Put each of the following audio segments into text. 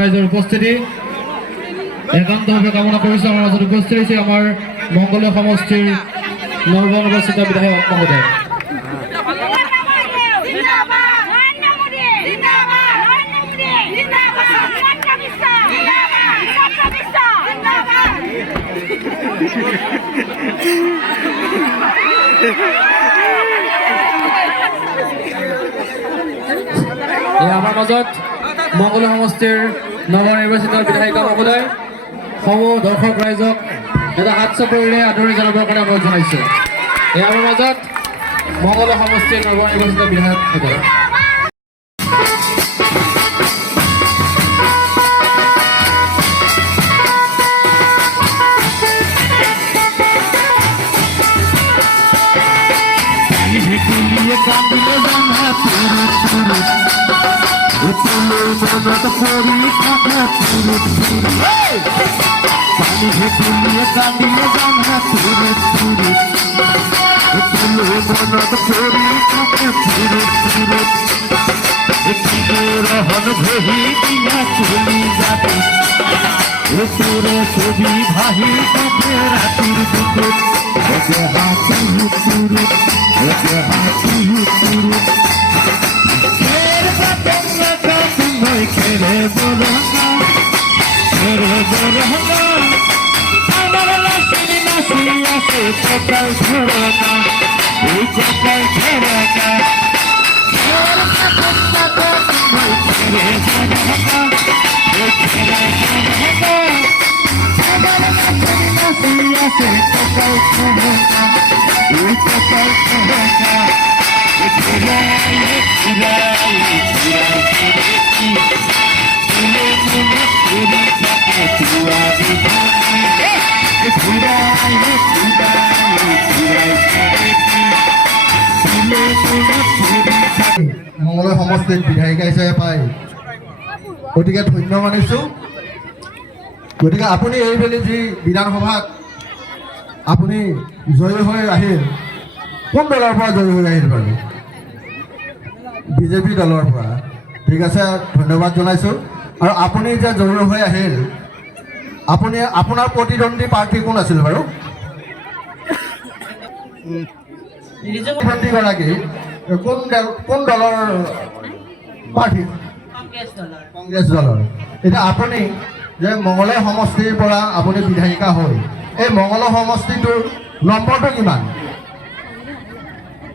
ৰাইজৰ উপস্থিতি একান্তভাৱে কামনা কৰিছো। আমাৰ মাজত উপস্থিত হৈছে আমাৰ মংগলীয় সমষ্টিৰ নৱনিৰ্বাচিত বিধায়ক মহোদয়। আমাৰ মাজত মংগলীয় সমষ্টিৰ নৱনিৰ্বাচিত বিধায়িকা মহোদয় সমূহ দৰ্শক ৰাইজক এটা হাত চাপৰিৰে আদৰণি জনাবৰ কাৰণে অনুৰোধ জনাইছোঁ। আমাৰ মাজত মংগলীয় সমষ্টিৰ নৱনিৰ্বাচিত বিধায়ক মহোদয়। ছবি ভাহি রাতির খেলে বলো আমার নাচি নাচি আছে কপাল ঝরে না এই কপাল ঝরে না মংগলীয় সমষ্টিত বিধায়িকা হিচাপে পাই গতিকে ধন্য মানিছোঁ। গতিকে আপুনি এইবেলি যি বিধানসভাত আপুনি জয়ী হৈ আহিল, কোন দলৰ পৰা জয়ী হৈ আহিল বাৰু? বিজেপি দলৰ পৰা। ঠিক আছে, ধন্যবাদ জনাইছোঁ। আৰু আপুনি যে জয়ী হৈ আহিল, আপুনি আপোনাৰ প্ৰতিদ্বন্দ্বী প্ৰাৰ্থী কোন আছিল বাৰু? প্ৰতিদ্বন্দ্বীগৰাকী কোন দলৰ প্ৰাৰ্থী? কংগ্ৰেছ দলৰ। এতিয়া আপুনি যে মংগলীয় সমষ্টিৰ পৰা আপুনি বিধায়িকা হ'ল, এই মংগলীয় সমষ্টিটোৰ নম্বৰটো কিমান?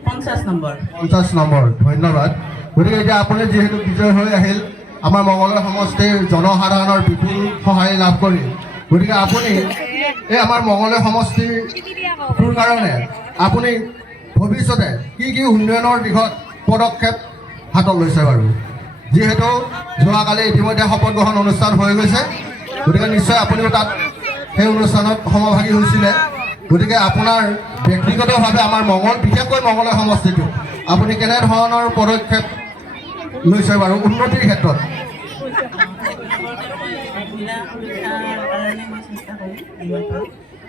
50 নম্বৰ। 50 নম্বৰ। ধন্যবাদ। গতিকে এতিয়া আপুনি যিহেতু বিজয় হৈ আহিল, আমাৰ মংগলীয় সমষ্টিৰ জনসাধাৰণৰ বিপুল সহায় লাভ কৰি, গতিকে আপুনি এই আমাৰ মংগলীয় সমষ্টিটোৰ কাৰণে আপুনি ভৱিষ্যতে কি কি উন্নয়নৰ দিশত পদক্ষেপ হাতত লৈছে বাৰু? যিহেতু যোৱাকালি ইতিমধ্যে শপত গ্ৰহণ অনুষ্ঠান হৈ গৈছে, গতিকে নিশ্চয় আপুনিও তাত সেই অনুষ্ঠানত সমভাগী হৈছিলে। গতিকে আপোনাৰ ব্যক্তিগতভাৱে আমাৰ বিশেষকৈ মংগলীয় সমষ্টিটো আপুনি কেনেধৰণৰ পদক্ষেপ লৈছে বাৰু উন্নতিৰ ক্ষেত্ৰত?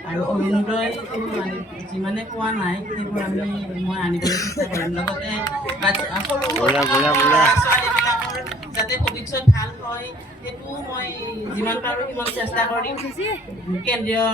আৰু অৰুণোদয় যিমানে পোৱা নাই সেইবোৰ মই আনিবলৈ চেষ্টা কৰিম। লগতে যাতে ভৱিষ্যত ভাল হয় সেইটোও মই যিমান পাৰোঁ সিমান চেষ্টা কৰিম। কেন্দ্ৰীয়